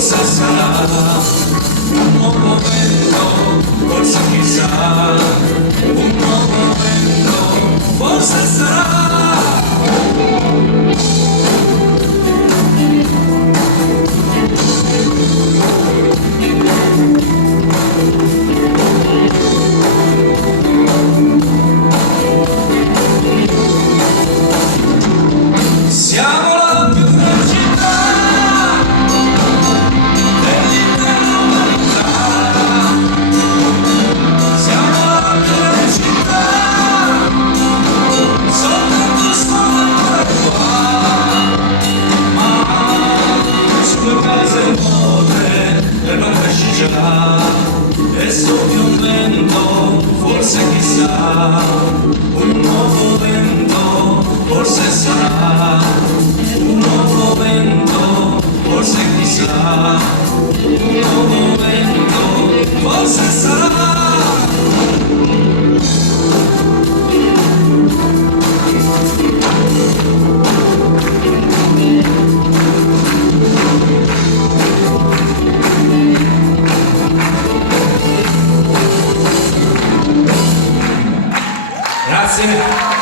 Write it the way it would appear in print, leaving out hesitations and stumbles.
forse sarà un nuovo vento, forse chissà, un nuovo vento, forse sarà. Siamo la più grande città dell'intera umanità. Siamo la più grande città, soltanto stiamo ancora qua. Ma sulle case vuote l'erba cresce già e soffia un vento, forse chissà, un nuovo vento, forse sarà. Un nuovo vento, forse chissà, un nuovo vento, forse sarà. Grazie.